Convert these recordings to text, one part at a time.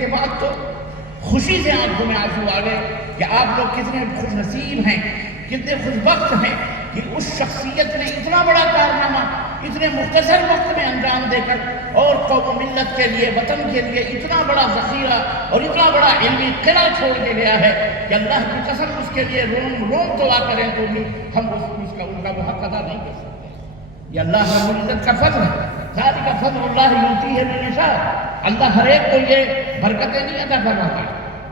کے بعد تو خوشی سے آنکھوں میں آنسو آ گئے کہ آپ لوگ کتنے خوش نصیب ہیں، کتنے خوش بخت ہیں کہ اس شخصیت نے اتنا بڑا کارنامہ اتنے مختصر وقت میں انجام دے کر اور قوم و ملت کے لیے، وطن کے لیے اتنا بڑا ذخیرہ اور اتنا بڑا علمی قلعہ چھوڑ کے گیا ہے کہ اللہ کی قسم اس کے لیے روم دعا کریں تو بھی ہم ان کا وہ حق ادا نہیں کر سکتے۔ یہ اللہ رب العزت کا فضل ہے، ذالک فضل اللہ یؤتیہ من یشاء۔ اللہ ہر ایک کو یہ برکتیں نہیں عطا کرواتا۔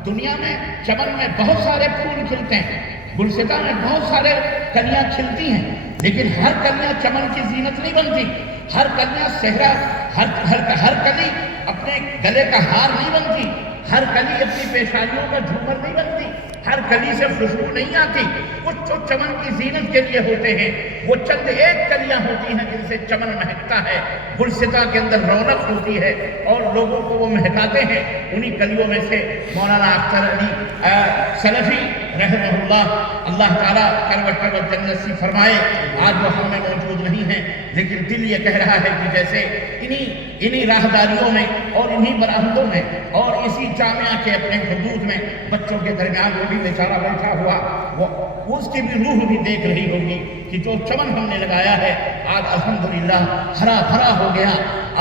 دنیا میں چمن میں بہت سارے پھول کھلتے ہیں، گلستان میں بہت سارے کلیاں کھلتی ہیں، لیکن ہر کلیاں چمن کی زینت نہیں بنتی، ہر کلیاں صحرا، ہر کلی اپنے گلے کا ہار نہیں بنتی، ہر کلی اپنی پیشانیوں کا جھومر نہیں بنتی، ہر کلی سے خوشبو نہیں آتی۔ کچھ تو چمن کی زینت کے لیے ہوتے ہیں، وہ چند ایک کلیاں ہوتی ہیں جن سے چمن مہکتا ہے، گلستاں کے اندر رونق ہوتی ہے اور لوگوں کو وہ مہکاتے ہیں۔ انہی کلیوں میں سے مولانا اختر علی سلفی رحمہ اللہ تعالیٰ کروٹ جنت سی فرمائے، آج وہ ہم میں موجود نہیں ہیں، لیکن دل یہ کہہ رہا ہے کہ جیسے انہی راہداریوں میں اور انہی براہدوں میں اور اسی جامعہ کے اپنے حدود میں بچوں کے درمیان وہ بھی بیچارہ بیٹھا ہوا، وہ اس کی بھی روح بھی دیکھ رہی ہوگی کہ جو چمن ہم نے لگایا ہے آج الحمدللہ ہرا بھرا ہو گیا۔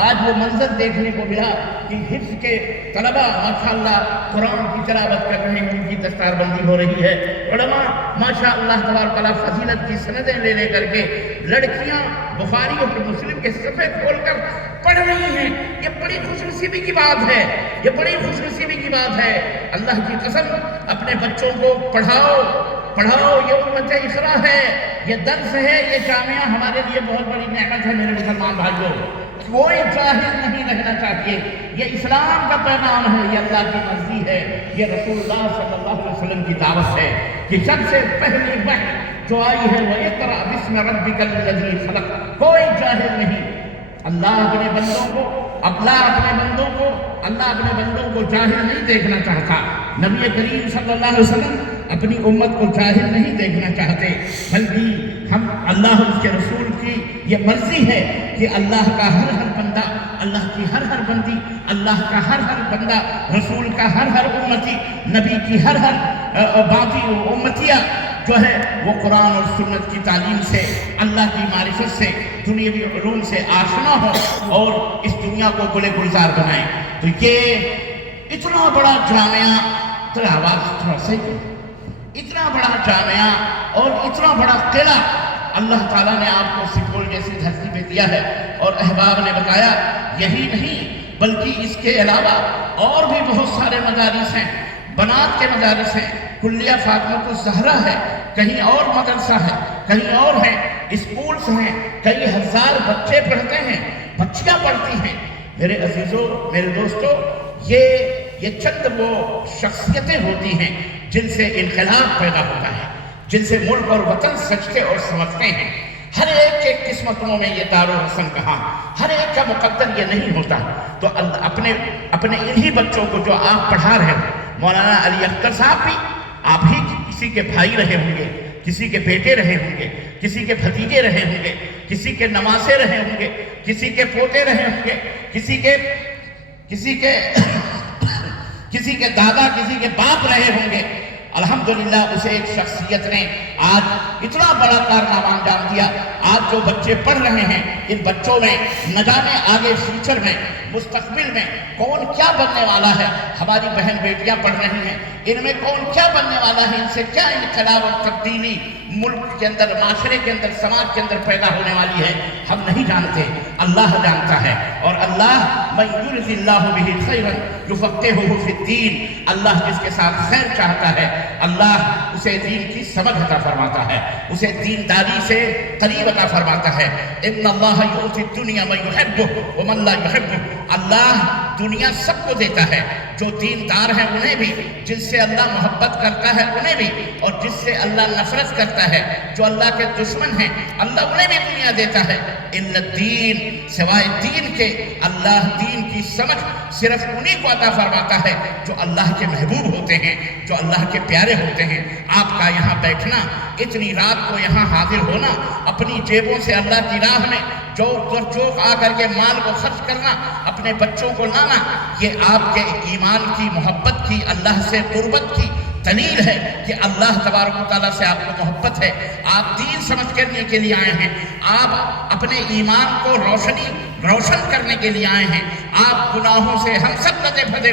آج وہ منظر دیکھنے کو ملا کہ حفظ کے طلبہ ماشاءاللہ قرآن کی تلاوت کر رہے ہیں، ان کی دستار بندی ہو رہی ہے، علماء ماشاءاللہ تبارک تعالیٰ فضیلت کی سندیں لے کر کے، لڑکیاں بخاری اور مسلم کے صفحے کھول کر پڑھ رہی ہیں۔ یہ بڑی خوش نصیبی کی بات ہے، یہ بڑی خوش نصیبی کی بات ہے۔ اللہ کی قسم اپنے بچوں کو پڑھاؤ، یہ امت اقرا ہے، یہ درس ہے، یہ جامعہ ہمارے لیے بہت بڑی نعمت ہے۔ میرے مسلمان بھائیوں، کوئی جاہل نہیں رہنا چاہیے، یہ اسلام کا پیغام ہے، یہ اللہ کی مرضی ہے، یہ رسول اللہ صلی اللہ علیہ وسلم کی دعوت ہے کہ سب سے پہلی وحی جو آئی ہے وہ اقرأ باسم ربک الذی خلق۔ کوئی جاہل نہیں۔ اللہ اپنے بندوں کو جاہل نہیں دیکھنا چاہتا۔ نبی کریم صلی اللہ علیہ وسلم اپنی امت کو جاہل نہیں دیکھنا چاہتے، بلکہ ہم اللہ اس کے رسول کی یہ مرضی ہے کہ اللہ کا ہر بندہ، اللہ کی ہر بندی، اللہ کا ہر بندہ، رسول کا ہر امتی، نبی کی ہر باقی امتیہ جو ہے وہ قرآن اور سنت کی تعلیم سے، اللہ کی معرفت سے، دنیاوی علوم سے آشنا ہو اور اس دنیا کو گلے گلزار بنائیں۔ تو یہ اتنا بڑا جامعہ، تھوڑا آواز تھوڑا صحیح، اتنا بڑا جامعہ اور اتنا بڑا قلعہ اللہ تعالیٰ نے آپ کو سپول جیسی دھرتی پہ دیا ہے، اور احباب نے بتایا یہی نہیں بلکہ اس کے علاوہ اور بھی بہت سارے مدارس ہیں، بنات کے مدارس ہیں، کلیہ فاطمہ الزہرا ہے، کہیں اور مدرسہ ہے، کہیں اور ہیں، اسکولز ہیں، کئی ہزار بچے پڑھتے ہیں، بچیاں پڑھتی ہیں۔ میرے عزیزوں، میرے دوستوں، یہ چند وہ شخصیتیں ہوتی ہیں جن سے انقلاب پیدا ہوتا ہے، جن سے ملک اور وطن سجتے اور سمجھتے ہیں۔ ہر ایک کے قسمتوں میں یہ دار و حسن کہاں، ہر ایک کا مقدر یہ نہیں ہوتا۔ تو اپنے انہی بچوں کو جو آپ پڑھا رہے ہیں، مولانا علی اختر صاحب بھی آپ ہی کسی کے بھائی رہے ہوں گے، کسی کے بیٹے رہے ہوں گے، کسی کے بھتیجے رہے ہوں گے، کسی کے نواسے رہے ہوں گے، کسی کے پوتے رہے ہوں گے، کسی کے دادا، کسی کے باپ رہے ہوں گے۔ الحمدللہ اسے ایک شخصیت نے آج اتنا بڑا کارنامہ انجام دیا۔ آج جو بچے پڑھ رہے ہیں، ان بچوں میں نہ جانے آگے فیوچر میں، مستقبل میں کون کیا بننے والا ہے۔ ہماری بہن بیٹیاں پڑھ رہی ہیں، ان میں کون کیا بننے والا ہے، ان سے کیا انقلاب اور تبدیلی ملک کے اندر، معاشرے کے اندر، سماج کے اندر پیدا ہونے والی ہے، ہم نہیں جانتے، اللہ جانتا ہے۔ اور اللہ من یرد اللہ بہ خیرا یفقہہ فی الدین، اللہ جس کے ساتھ خیر چاہتا ہے اللہ اسے دین کی سمجھ عطا فرماتا ہے، اسے دینداری سے قریب عطا فرماتا ہے۔ ان اللہ یؤتی الدنیا من یحبہ ومن لا یحبہ، اللہ دنیا سب کو دیتا ہے، جو دیندار ہیں انہیں بھی، جن سے اللہ محبت کرتا ہے انہیں بھی، اور جس سے اللہ نفرت کرتا ہے، جو اللہ کے دشمن ہیں اللہ انہیں بھی دنیا دیتا ہے۔ الا الدین، سوائے دین کے اللہ دین کی سمجھ صرف انہی کو عطا فرماتا ہے جو اللہ کے محبوب ہوتے ہیں، جو اللہ کے پیارے ہوتے ہیں۔ آپ کا یہاں بیٹھنا، اتنی رات کو یہاں حاضر ہونا، اپنی جیبوں سے اللہ کی راہ میں چوک آ کر کے مال کو خرچ کرنا، اپنے بچوں کو لانا، یہ آپ کے ایمان کی، محبت کی، اللہ سے قربت کی دلیل ہے کہ اللہ تبارک و تعالیٰ سے آپ کو محبت ہے۔ آپ دین سمجھ کرنے کے لیے آئے ہیں، آپ اپنے ایمان کو روشن کرنے کے لیے آئے ہیں۔ آپ گناہوں سے، ہم سب لدے پھدے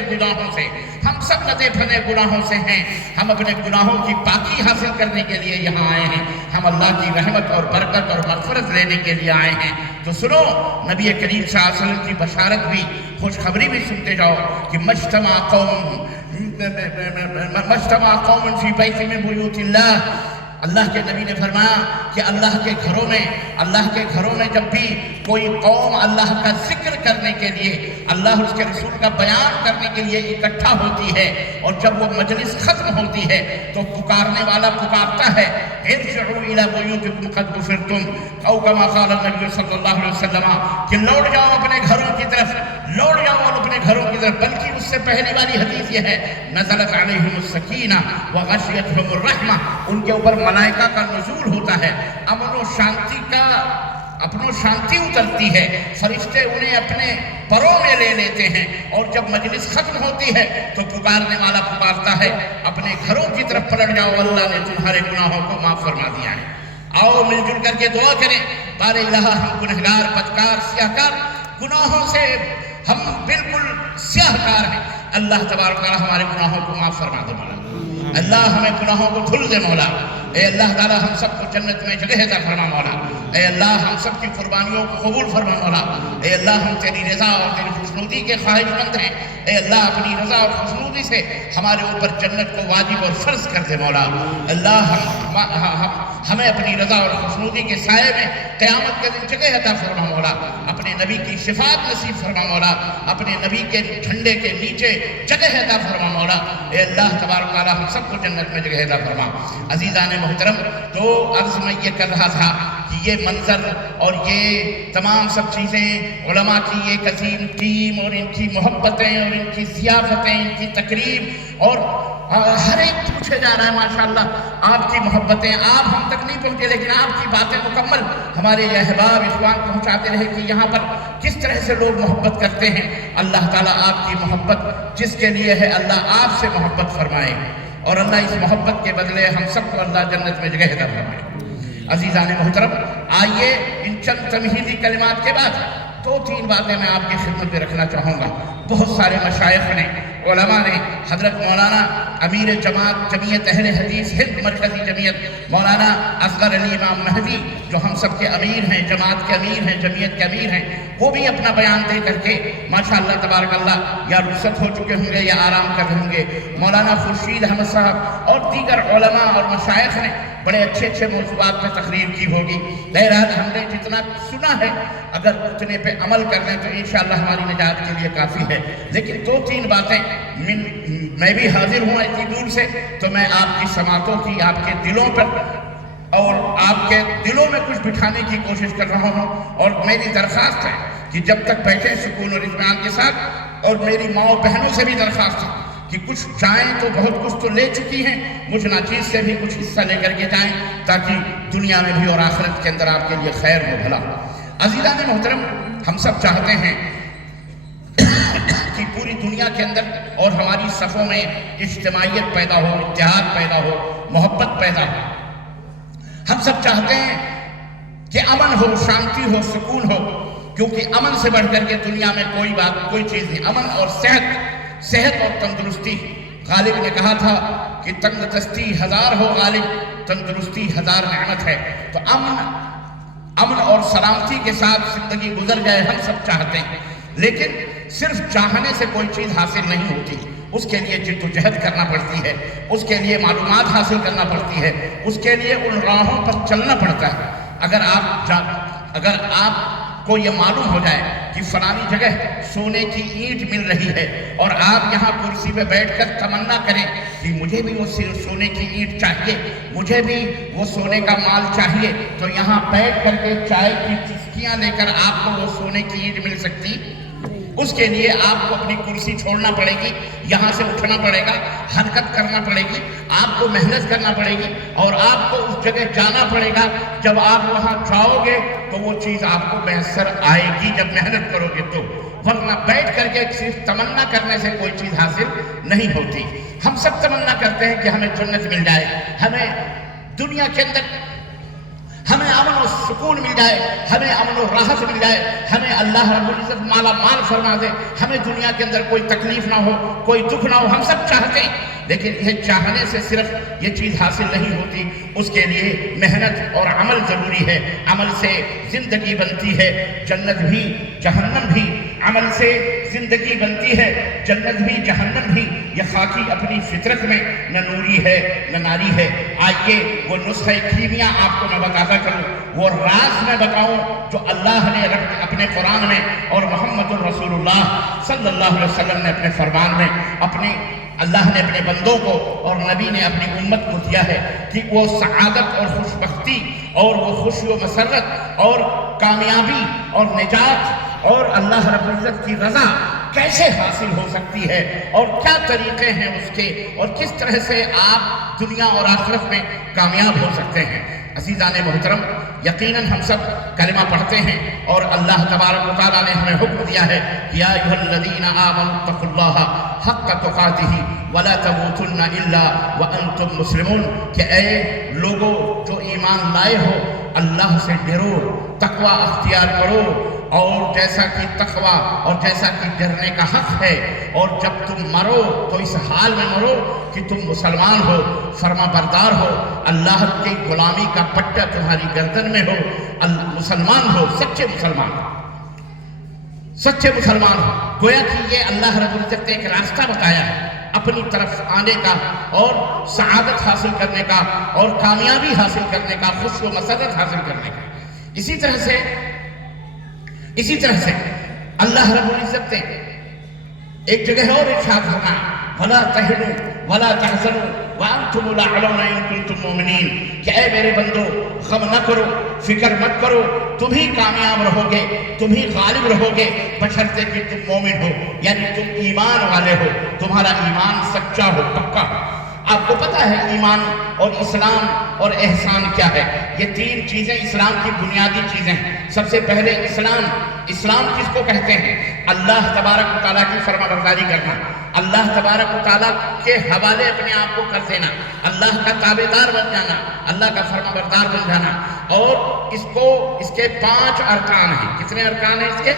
گناہوں سے ہیں، ہم اپنے گناہوں کی پاکی حاصل کرنے کے لیے یہاں آئے ہیں، ہم اللہ کی رحمت اور برکت اور مغفرت لینے کے لیے آئے ہیں۔ تو سنو، نبی کریم صلی اللہ علیہ وسلم کی بشارت بھی، خوشخبری بھی سنتے جاؤ کہ مجتمع قوم فی بیت من بیوت اللہ، اللہ کے نبی نے فرمایا کہ اللہ کے گھروں میں جب بھی کوئی قوم اللہ کا ذکر کرنے کے لیے، اللہ اس کے رسول کا بیان کرنے کے لیے اکٹھا ہوتی ہے، اور جب وہ مجلس ختم ہوتی ہے تو پکارنے والا پکارتا ہے ارجعوا الی بیوتکم قد غفرتم، او کما قال النبی صلی اللہ علیہ وسلم، کہ لوٹ جاؤ اپنے گھروں کی طرف، بلکہ اس سے پہلی والی حدیث یہ ہے نزلت علیہم السکینہ وغشیتہم الرحمہ، ان کے اوپر ملائکہ کا نزول ہوتا ہے، امن و شانتی اترتی ہے، فرشتے انہیں اپنے پروں میں لے لیتے ہیں، اور جب مجلس ختم ہوتی ہے تو پکارنے والا پکارتا ہے اپنے گھروں کی طرف پلٹ جاؤ، اللہ نے تمہارے گناہوں کو معاف فرما دیا ہے۔ آؤ مل جل کر کے دعا کریں، بار الہ ہم گنہگار، بدکار، سیاہکار، گناہوں سے ہم بالکل سیاہکار ہیں، اللہ تبارک و تعالی ہمارے گناہوں کو معاف فرما دے مولا، اللہ ہمیں گناہوں کو دھل دے مولا، اے اللہ تعالی ہم سب کو جنت میں جگہ عطا فرما مولا، اے اللہ ہم سب کی قربانیوں کو قبول فرما مولا، اے اللہ ہم تیری رضا اور تیری خوشنودی کے خواہش مند ہیں، اے اللہ اپنی رضا اور خوشنودی سے ہمارے اوپر جنت کو واجب اور فرض کر دے مولا، اللہ ہمیں اپنی رضا اور خوشنودی کے سائے میں قیامت کے دن جگہ عطا فرما مولا، اپنے نبی کی شفاعت نصیب فرما مولا، اپنے نبی کے جھنڈے کے نیچے جگہ عطا فرما مولا، اے اللہ تبارک تعالی ہم سب کو جنت میں جگہ عطا فرما۔ عزیزان محترم، تو عرض میں یہ کر رہا تھا کہ یہ منظر اور یہ تمام سب چیزیں، علماء کی ایک عظیم ٹیم اور ان کی محبتیں اور ان کی ضیافتیں، ان کی تقریب، اور ہر ایک پوچھے جا رہا ہے ماشاءاللہ آپ کی محبتیں، آپ ہم تک نہیں پہنچے لیکن آپ کی باتیں مکمل ہمارے یہ احباب اخوان پہنچاتے رہے کہ یہاں پر کس طرح سے لوگ محبت کرتے ہیں۔ اللہ تعالیٰ آپ کی محبت جس کے لیے ہے، اللہ آپ سے محبت فرمائے، اور اللہ اس محبت کے بدلے ہم سب کو اللہ جنت میں جگہ عطا فرمائے۔ عزیزان محترم، آئیے ان چند تمہیدی کلمات کے بعد 2-3 باتیں میں آپ کی خدمت میں رکھنا چاہوں گا۔ بہت سارے مشائخ نے، علماء نے، حضرت مولانا امیر جماعت جمعیت اہل حدیث ہند مرکزی جمعیت مولانا اصغر علی امام مہدی، جو ہم سب کے امیر ہیں، جماعت کے امیر ہیں، جمعیت کے امیر ہیں، وہ بھی اپنا بیان دے کر کے ماشاءاللہ تبارک اللہ یا رخصت ہو چکے ہوں گے یا آرام کر رہے ہوں گے۔ مولانا خورشید احمد صاحب اور دیگر علماء اور مشائخ نے بڑے اچھے موضوعات پہ تقریر کی ہوگی۔ بہرحال ہم نے جتنا سنا ہے اگر اتنے پہ عمل کر لیں تو انشاءاللہ ہماری نجات کے لیے کافی ہے، لیکن 2-3 باتیں میں بھی حاضر ہوں اتنی دور سے، تو میں آپ کی سماعتوں کی، آپ کے دلوں پر اور آپ کے دلوں میں کچھ بٹھانے کی کوشش کر رہا ہوں، اور میری درخواست ہے کہ جب تک بیٹھے سکون اور اطمینان کے ساتھ، اور میری ماں و بہنوں سے بھی درخواست ہے کہ کچھ جائیں تو بہت کچھ تو لے چکی ہیں، مجھ ناچیز سے بھی کچھ حصہ لے کر کے جائیں تاکہ دنیا میں بھی اور آخرت کے اندر آپ کے لیے خیر ہو بھلا۔ عزیزان محترم، ہم سب چاہتے ہیں کہ پوری دنیا کے اندر اور ہماری صفوں میں اجتماعیت پیدا ہو، اتحاد پیدا ہو، محبت پیدا ہو۔ ہم سب چاہتے ہیں کہ امن ہو، شانتی ہو، سکون ہو، کیونکہ امن سے بڑھ کر کے دنیا میں کوئی چیز نہیں۔ امن اور صحت اور تندرستی، غالب نے کہا تھا کہ تنگ دستی 1000 ہو غالب، تندرستی 1000 نعمت ہے۔ تو امن اور سلامتی کے ساتھ زندگی گزر جائے، ہم سب چاہتے ہیں، لیکن صرف چاہنے سے کوئی چیز حاصل نہیں ہوتی، اس کے لیے جد و جہد کرنا پڑتی ہے، اس کے لیے معلومات حاصل کرنا پڑتی ہے، اس کے لیے ان راہوں پر چلنا پڑتا ہے۔ اگر آپ کو یہ معلوم ہو جائے کہ فلانی جگہ سونے کی اینٹ مل رہی ہے، اور آپ یہاں کرسی پہ بیٹھ کر تمنا کریں کہ مجھے بھی وہ سونے کی اینٹ چاہیے، مجھے بھی وہ سونے کا مال چاہیے، تو یہاں بیٹھ کر کے چائے کی چٹکیاں لے کر آپ کو وہ سونے کی اینٹ مل سکتی؟ اس کے لیے آپ کو اپنی کرسی چھوڑنا پڑے گی، یہاں سے اٹھنا پڑے گا، حرکت کرنا پڑے گی، آپ کو محنت کرنا پڑے گی، اور آپ کو اس جگہ جانا پڑے گا۔ جب آپ وہاں جاؤ گے تو وہ چیز آپ کو میسر آئے گی جب محنت کرو گے تو، ورنہ بیٹھ کر کے صرف تمنا کرنے سے کوئی چیز حاصل نہیں ہوتی۔ ہم سب تمنا کرتے ہیں کہ ہمیں جنت مل جائے، ہمیں دنیا کے اندر ہمیں امن و سکون مل جائے، ہمیں امن و راحت مل جائے، ہمیں اللہ رب العزت مالا مال فرما دے، ہمیں دنیا کے اندر کوئی تکلیف نہ ہو، کوئی دکھ نہ ہو، ہم سب چاہتے ہیں۔ لیکن یہ چاہنے سے صرف یہ چیز حاصل نہیں ہوتی، اس کے لیے محنت اور عمل ضروری ہے۔ عمل سے زندگی بنتی ہے، جنت بھی جہنم بھی، عمل سے زندگی بنتی ہے، جنت بھی جہنم بھی۔ یہ خاکی اپنی فطرت میں نہ نوری ہے نہ ناری ہے۔ آئیے وہ نسخہ کیمیا آپ کو میں بتاتا کروں، وہ راز میں بتاؤں جو اللہ نے اپنے قرآن میں اور محمد الرسول اللہ صلی اللہ علیہ وسلم نے اپنے فرمان میں اللہ نے اپنے بندوں کو اور نبی نے اپنی امت کو دیا ہے کہ وہ سعادت اور خوشبختی اور وہ خوشی و مسرت اور کامیابی اور نجات اور اللہ رب العزت کی رضا کیسے حاصل ہو سکتی ہے، اور کیا طریقے ہیں اس کے، اور کس طرح سے آپ دنیا اور آخرت میں کامیاب ہو سکتے ہیں۔ عزیزان محترم، یقیناً ہم سب کلمہ پڑھتے ہیں، اور اللہ تبارک و تعالیٰ نے ہمیں حکم دیا ہے کہ یا ایھا الذین آمنوا اتقوا اللہ حق تقاتہ ولا تموتن الا وانتم مسلمون، کہ اے لوگوں جو ایمان لائے ہو، اللہ سے ڈرو، تقوی اختیار کرو، اور جیسا کہ تقوی اور جیسا کہ ڈرنے کا حق ہے، اور جب تم مرو تو اس حال میں مرو کہ تم مسلمان ہو، فرما بردار ہو، اللہ کی غلامی کا پٹا تمہاری گردن میں ہو، مسلمان ہو، سچے مسلمان ہو، سچے مسلمان ہو۔ گویا کہ یہ اللہ رب العزت نے ایک راستہ بتایا ہے اپنی طرف آنے کا، اور سعادت حاصل کرنے کا، اور کامیابی حاصل کرنے کا، خوش و مسرت حاصل کرنے کا۔ اسی طرح سے اللہ رب العزت نے ایک جگہ اور ارشاد فرمایا وَلَا تَهِنُوا وَلَا تَحْزَنُوا وَأَنْتُمُ الْأَعْلَوْنَ إِن كُنتُم مُّؤْمِنِينَ، کہ اے میرے بندو غم نہ کرو، فکر مت کرو، تم ہی کامیاب رہو گے، تم ہی غالب رہو گے، بشرطے کہ تم مومن ہو، یعنی تم ایمان والے ہو، تمہارا ایمان سچا ہو، پکا ہو۔ آپ کو پتا ہے ایمان اور اسلام اور احسان کیا ہے؟ یہ تین چیزیں اسلام کی بنیادی چیزیں ہیں۔ سب سے پہلے اسلام کس کو کہتے ہیں؟ اللہ تبارک و تعالیٰ کی فرما برداری کرنا، اللہ تبارک و تعالیٰ کے حوالے اپنے آپ کو کر دینا، اللہ کا تابعدار بن جانا، اللہ کا فرما بردار بن جانا۔ اور اس کے 5 ارکان ہیں۔ کتنے ارکان ہیں اس کے؟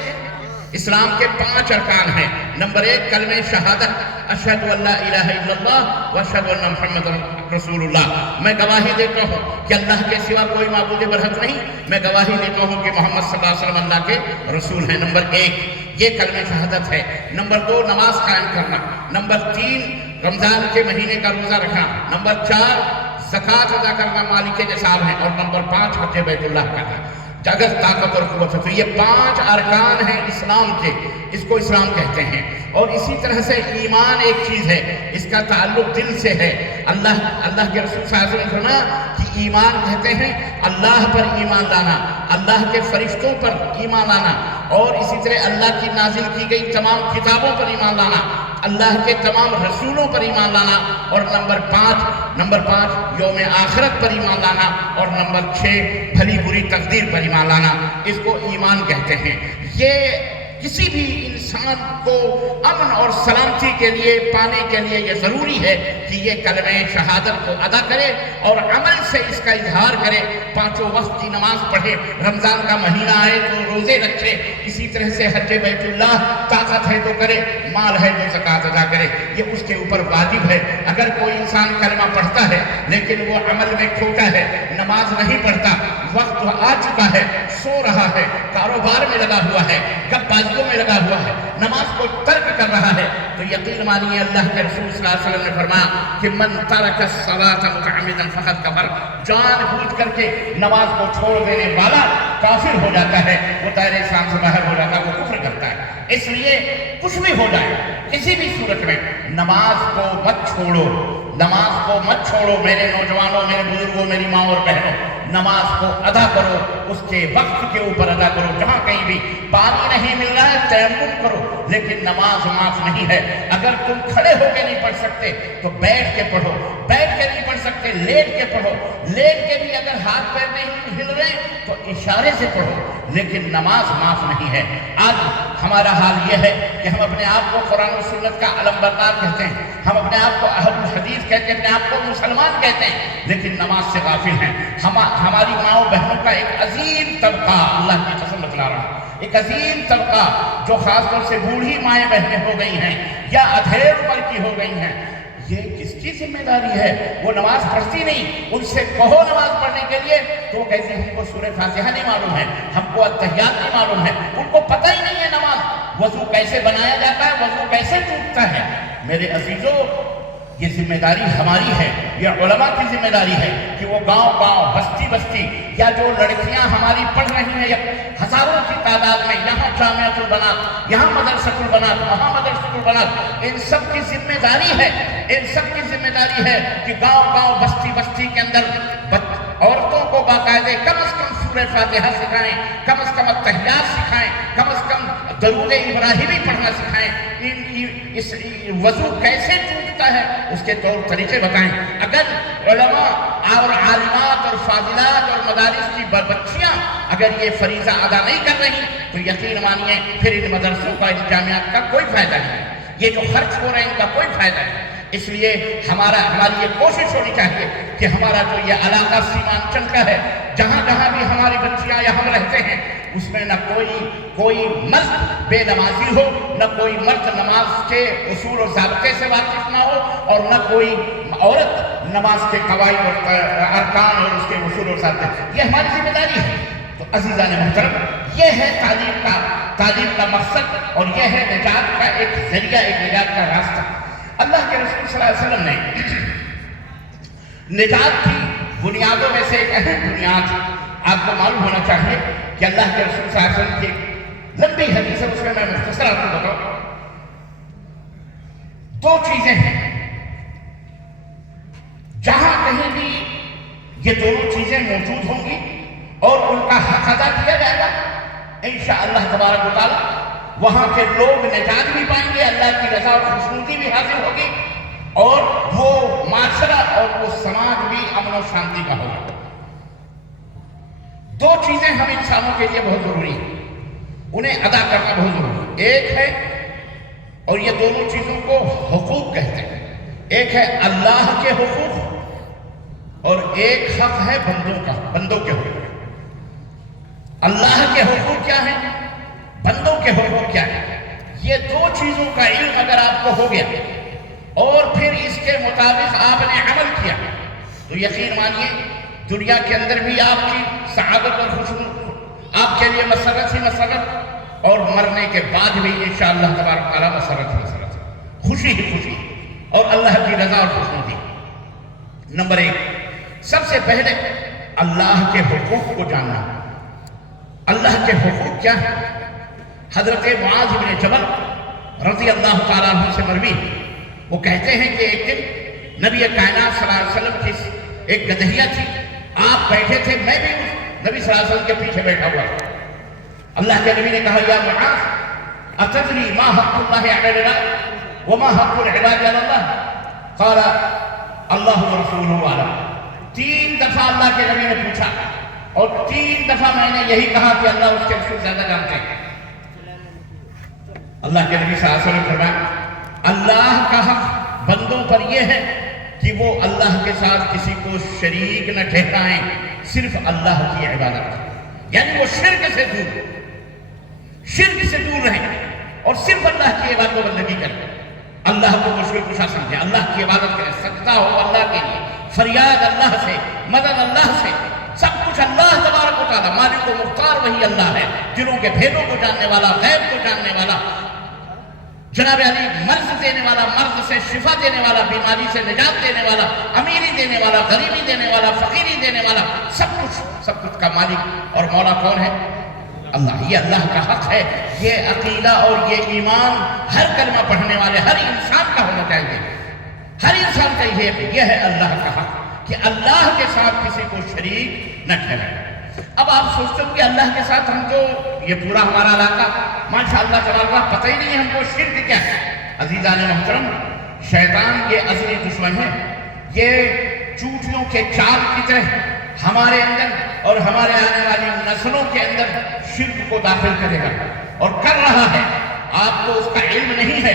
اسلام کے 5 ارکان ہیں۔ نمبر 1 کلمہ شہادت، اشہد ان لا الہ الا اللہ واشہد ان محمد رسول اللہ، میں گواہی دیتا ہوں کہ اللہ کے سوا کوئی معبود برحق نہیں، میں گواہی دیتا ہوں کہ محمد صلی اللہ علیہ وسلم اللہ کے رسول ہیں۔ نمبر 1 یہ کلمہ شہادت ہے۔ نمبر 2 نماز قائم کرنا۔ نمبر 3 رمضان کے مہینے کا روزہ رکھنا۔ نمبر 4 زکوٰۃ ادا کرنا، مالک کے نصاب ہیں۔ اور نمبر 5 حج بیت اللہ کرنا، اگر طاقت اور قوت ہے۔ تو یہ 5 ارکان ہیں اسلام کے، اس کو اسلام کہتے ہیں۔ اور اسی طرح سے ایمان ایک چیز ہے، اس کا تعلق دل سے ہے۔ اللہ کے رسول صلی اللہ علیہ وسلم نے فرمایا کہ ایمان کہتے ہیں اللہ پر ایمان لانا، اللہ کے فرشتوں پر ایمان لانا، اور اسی طرح اللہ کی نازل کی گئی تمام کتابوں پر ایمان لانا، اللہ کے تمام رسولوں پر ایمان لانا، اور نمبر 5 یوم آخرت پر ایمان لانا، اور نمبر 6 بھلی بری تقدیر پر ایمان لانا۔ اس کو ایمان کہتے ہیں۔ یہ کسی بھی انسان کو امن اور سلامتی کے لیے پانے کے لیے یہ ضروری ہے کہ یہ کلمہ شہادت کو ادا کرے اور عمل سے اس کا اظہار کرے، 5 وقت کی نماز پڑھے، رمضان کا مہینہ آئے تو روزے رکھے، اسی طرح سے حج بیت اللہ طاقت ہے تو کرے، مال ہے تو زکوٰۃ ادا کرے، یہ اس کے اوپر واجب ہے۔ اگر کوئی انسان کلمہ پڑھتا ہے لیکن وہ عمل میں کھوٹا ہے، نماز نہیں پڑھتا، وقت آ چکا ہے، سو رہا ہے، کاروبار میں لگا ہوا ہے، گپ بازیوں میں لگا ہوا ہے، نماز کو ترک کر رہا ہے، تو یقین مانیے اللہ کے رسول صلی اللہ علیہ وسلم نے فرمایا کہ من ترک الصلاۃ متعمدا فقد کفر، جان بوجھ کر کے نماز کو چھوڑ دینے والا کافر ہو جاتا ہے، وہ دائرہ اسلام سے باہر ہو جاتا ہے، وہ کفر کرتا ہے۔ اس لیے کچھ بھی ہو جائے، کسی بھی صورت میں نماز کو مت چھوڑو، نماز کو مت چھوڑو میرے نوجوانوں، میرے بزرگوں، میری ماں اور بہنوں، نماز کو ادا کرو، اس کے وقت کے اوپر ادا کرو۔ جہاں کہیں بھی پانی نہیں مل رہا ہے تیمم کرو، لیکن نماز معاف نہیں ہے۔ اگر تم کھڑے ہو کے نہیں پڑھ سکتے تو بیٹھ کے پڑھو، بیٹھ کے نہیں پڑھ سکتے لیٹ کے پڑھو، لیٹ کے بھی اگر ہاتھ پیر نہیں ہل رہے تو اشارے سے پڑھو، لیکن نماز معاف نہیں ہے۔ آج ہمارا حال یہ ہے کہ ہم اپنے آپ کو قرآن و سنت کا علم بردار کہتے ہیں، ہم اپنے آپ کو اہل الحدیث کہتے ہیں، اپنے آپ کو مسلمان کہتے ہیں، لیکن نماز سے غافل ہیں۔ ہماری ماؤں بہنوں کا ایک عظیم طبقہ، اللہ کی قسم بتلا رہا ہوں، ایک عظیم طبقہ جو خاص طور سے بوڑھی مائیں بہنیں ہو گئی ہیں یا ادھیڑ عمر کی ہو گئی ہیں، یہ کس کی ذمہ داری ہے؟ وہ نماز پڑھتی نہیں، ان سے کہو نماز پڑھنے کے لیے تو وہ کہتے ہیں ہم کو سورہ فاتحہ نہیں معلوم ہے، ہم کو التحیات نہیں معلوم ہے، ان کو پتہ ہی نہیں ہے نماز، وضو کیسے بنایا جاتا ہے، وضو کیسے ٹوٹتا ہے۔ میرے عزیزو، یہ ذمہ داری ہماری ہے، یہ علماء کی ذمہ داری ہے کہ وہ گاؤں گاؤں، بستی بستی، یا جو لڑکیاں ہماری پڑھ رہی ہیں ہزاروں کی تعداد میں، یہاں جامعۃ البنات، یہاں مدرسۃ البنات، وہاں مدرسۃ البنات، ان سب کی ذمہ داری ہے، ان سب کی ذمہ داری ہے کہ گاؤں گاؤں، بستی بستی کے اندر عورتوں کو باقاعدہ کم از کم سورہ فاتحہ سکھائیں، کم از کم التحیات سکھائیں، کم از کم درود ابراہیمی پڑھنا سکھائیں، اس وضو کیسے ٹوٹتا ہے اس کے طور طریقے بتائیں۔ اگر علماء اور عالمات اور فاضلات اور مدارس کی بچیاں اگر یہ فریضہ ادا نہیں کر رہی تو یقین مانیے پھر ان مدرسوں کا، ان جامعات کا کوئی فائدہ نہیں، یہ جو خرچ ہو رہے ہیں ان کا کوئی فائدہ نہیں۔ اس لیے ہماری یہ کوشش ہونی چاہیے کہ ہمارا جو یہ علاقہ سیمانچل کا ہے، جہاں جہاں بھی ہماری بچیاں یا ہم رہتے ہیں، اس میں نہ کوئی مرد بے نمازی ہو، نہ کوئی مرد نماز کے اصول و ضابطے سے واقف نہ ہو، اور نہ کوئی عورت نماز کے قواعد اور ارکان اور اس کے اصول و ضابطے۔ یہ ہماری ذمہ داری ہے۔ تو عزیزان محترم، یہ ہے تعلیم کا مقصد، اور یہ ہے نجات کا ایک ذریعہ، ایک نجات کا راستہ۔ اللہ کے رسول صلی اللہ علیہ وسلم نے نجات کی بنیادوں میں سے ایک اہم بنیاد آپ کو معلوم ہونا چاہیے کہ اللہ کے رسول صلی اللہ علیہ وسلم کی ایک لمبی حدیث ہے، اس میں مختصر آپ کو بتاؤں۔ دو چیزیں ہیں جہاں کہیں بھی یہ دونوں چیزیں موجود ہوں گی اور ان کا حق ادا کیا جائے گا، انشاءاللہ تبارک و تعالی وہاں کے لوگ نجات بھی پائیں گے، اللہ کی رضا اور خوشنودی بھی حاصل ہوگی، اور وہ معاشرہ اور وہ سماج بھی امن و شانتی کا ہوگا۔ دو چیزیں ہم انسانوں کے لیے بہت ضروری ہیں، انہیں ادا کرنا بہت ضروری ہے۔ ایک ہے، اور یہ دونوں چیزوں کو حقوق کہتے ہیں، ایک ہے اللہ کے حقوق اور ایک حق ہے بندوں کے حقوق۔ اللہ کے حقوق کیا ہیں، بندوں کے حقوق کیا ہیں؟ یہ دو چیزوں کا علم اگر آپ کو ہو گیا اور پھر اس کے مطابق آپ نے عمل کیا تو یقین مانیے دنیا کے اندر بھی آپ کی سعادت اور خوشنود آپ کے لیے مسرت ہی مسرت، اور مرنے کے بعد بھی انشاءاللہ تبارک تعالیٰ مسرت ہی مسرت، خوشی ہی خوشی، اور اللہ کی رضا اور خوشنودی۔ نمبر ایک، سب سے پہلے اللہ کے حقوق کو جاننا۔ اللہ کے حقوق کیا ہیں؟ حضرت معاذ بن جبل رضی اللہ تعالیٰ عنہ سے مروی، وہ کہتے ہیں کہ ایک دن نبی کائنات صلی اللہ علیہ وسلم کی ایک گدھیا تھی، آپ بیٹھے تھے، میں بھی نبی صلی اللہ علیہ وسلم کے پیچھے بیٹھا ہوا تھا۔ اللہ کے نبی نے کہا یا معاذ اتدری ما حق اللہ علی العباد وما حق العباد علی اللہ؟ قال اللہ ورسولہ اعلم۔ 3 دفعہ اللہ کے نبی نے پوچھا اور 3 دفعہ میں نے یہی کہا کہ اللہ اس کے رسول زیادہ جانتے ہیں۔ اللہ کے نبی صلی اللہ علیہ وسلم فرمایا اللہ کا حق بندوں پر یہ ہے کہ وہ اللہ کے ساتھ کسی کو شریک نہ ٹھہرائیں، صرف اللہ کی عبادت کریں، یعنی وہ شرک سے دور رہیں اور صرف اللہ کی عبادت و بندگی کریں، اللہ کو مشرک کشا سمجھیں، اللہ کی عبادت کریں، سجدہ ہو اللہ کے لیے، فریاد اللہ سے، مدد اللہ سے، سب کچھ اللہ تبارک و تعالیٰ مالک و مختار وہی اللہ ہے، دلوں کے بھیدوں کو جاننے والا، غیب کو جاننے والا، جناب علی مرض دینے والا، مرض سے شفا دینے والا، بیماری سے نجات دینے والا، امیری دینے والا، غریبی دینے والا، فقیری دینے والا، سب کچھ کا مالک اور مولا کون ہے؟ اللہ۔ یہ اللہ کا حق ہے، یہ عقیدہ اور یہ ایمان ہر کلمہ پڑھنے والے ہر انسان کا ہونا چاہیے، ہر انسان کا یہ ہے اللہ کا حق کہ اللہ کے ساتھ کسی کو شریک نہ ٹھہرائے۔ اب آپ سوچتے ہو کہ اللہ کے ساتھ ہم تو یہ پورا ہمارا علاقہ ماشاءاللہ تبارک پتہ ہی نہیں ہم کو شرک کیا ہے۔ عزیزان محترم، شیطان یہ ازلی دشمن ہے، یہ چوٹیوں کے چال کی طرح ہمارے اندر اور ہمارے آنے والی نسلوں کے اندر شرک کو داخل کرے گا اور کر رہا ہے۔ آپ کو اس کا علم نہیں ہے،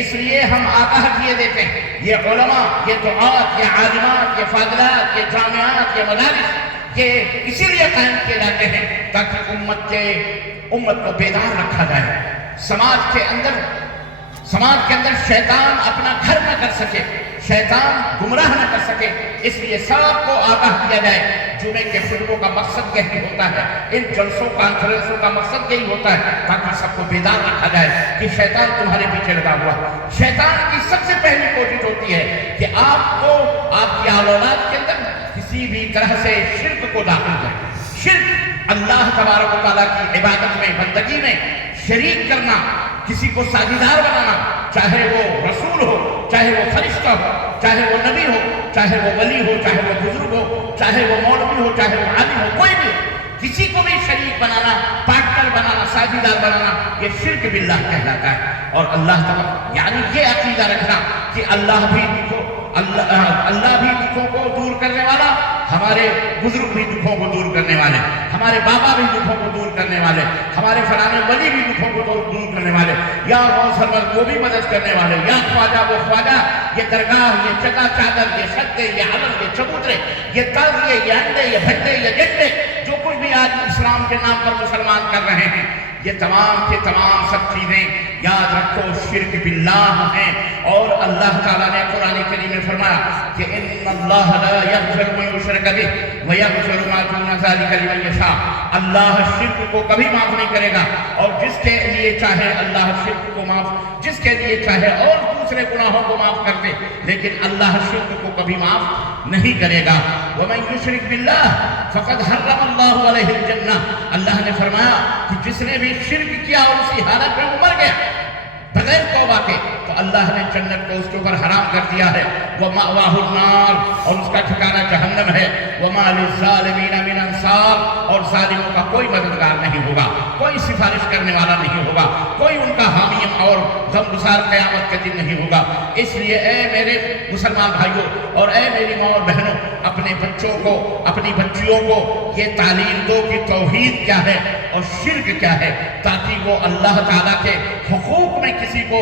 اس لیے ہم آگاہ کیے دیتے ہیں۔ یہ علماء، یہ دعات، یہ عالمات، یہ فاضلات، یہ جامعات، یہ مدارس، یہ اسی لیے قائم کیے جاتے ہیں تاکہ امت کو بیدار رکھا جائے، سماج کے اندر شیطان اپنا گھر نہ کر سکے، شیطان گمراہ نہ کر سکے۔ اس لیے سب کو آگاہ کیا جائے۔ جمعے کے خطبوں کا مقصد یہی ہوتا ہے، ان جلسوں کانفرنسوں کا مقصد یہی ہوتا ہے تاکہ سب کو بیدار رکھا جائے کہ شیطان تمہارے پیچھے لگا ہوا۔ شیطان کی سب سے پہلی کوشش ہوتی ہے کہ آپ کو، آپ کی اولاد کے اندر کسی بھی طرح سے شرک کو داخل کرے۔ شرک اللہ تبارک و تعالیٰ کی عبادت میں، بندگی میں شریک کرنا، کسی کو ساجیدار بنانا، چاہے وہ رسول ہو، چاہے وہ فرشتہ ہو، چاہے وہ نبی ہو، چاہے وہ ولی ہو، چاہے وہ بزرگ ہو، چاہے وہ مولوی ہو، چاہے وہ عالم ہو، کوئی بھی ہو، کسی کو بھی شریک بنانا، پارٹنر بنانا، ساجیدار بنانا، یہ شرک باللہ کہلاتا ہے۔ اور اللہ تعالیٰ یعنی یہ عقیدہ رکھنا کہ اللہ بھی دکھوں کو دور کرنے والا، ہمارے بزرگ بھی دکھوں کو دور کرنے والے، ہمارے بابا بھی دکھوں کو دور کرنے والے، ہمارے فلانے ولی بھی دکھوں کو دور کرنے والے، یا غوث سرور وہ بھی مدد کرنے والے، یا خواجہ وہ خواجہ، یہ درگاہ، یہ چتا چادر، یہ سجدے، یہ علم، یہ چبوترے، یہ تعزیے، یہ انڈے، یہ بھٹے، یہ جٹے، جو کچھ بھی آج اسلام کے نام پر مسلمان کر رہے ہیں، یہ تمام کے تمام سب چیزیں یاد رکھو شرک باللہ ہیں۔ اور اللہ تعالیٰ نے قرآن کریم میں فرمایا کہ ان اللہ لا یغفر من یشرک بہ ویغفر ما دون ذلک لمن یشاء۔ اللہ شرک کو کبھی معاف نہیں کرے گا، اور جس کے لیے چاہے اللہ شرک کو معاف، جس کے لیے چاہے اور دوسرے گناہوں کو معاف کر دے، لیکن اللہ شرک کو کبھی معاف نہیں کرے گا۔ ومن یشرک باللہ فقد حرم اللہ علیہ الجنہ۔ اللہ نے فرمایا کہ جس نے بھی شرک کیا اور اسی حالت میں مر گیا بغیر توبہ کے، تو اللہ نے جنت کو اس کے اوپر حرام کر دیا ہے۔ وَمَأْوَاهُ النَّارُ، اور اس کا ٹھکانہ جہنم ہے۔ وَمَا لِلظَّالِمِينَ مِنْ أَنصَارٍ، اور ظالموں کا کوئی مددگار نہیں ہوگا، کوئی سفارش کرنے والا نہیں ہوگا، کوئی ان کا حامی اور غمگسار قیامت کے دن نہیں ہوگا۔ اس لیے اے میرے مسلمان بھائیوں اور اے میری ماں اور بہنوں، اپنے بچوں کو، اپنی بچیوں کو یہ تعلیم دو کہ توحید کیا ہے اور شرک کیا ہے، تاکہ وہ اللہ تعالیٰ کے حقوق میں کسی کو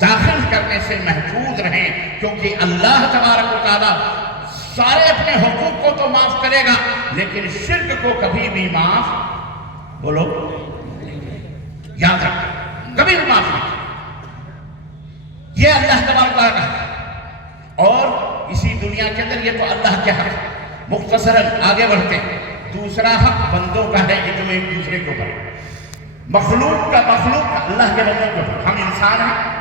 داخل کرنے سے محفوظ رہیں، کیونکہ اللہ تبارک و تعالیٰ سارے اپنے حقوق کو تو معاف کرے گا، لیکن شرک کو کبھی بھی معاف، بولو یاد رکھو، کبھی بھی معاف نہیں۔ یہ اللہ تبارک و تعالیٰ کا ہے، اور اسی دنیا کے اندر یہ تو اللہ کے حق ہے۔ مختصراً آگے بڑھتے ہیں۔ دوسرا حق بندوں کا ہے کہ جو ایک دوسرے کے اوپر مخلوق کا اللہ کے بندوں کے اوپر۔ ہم انسان ہیں،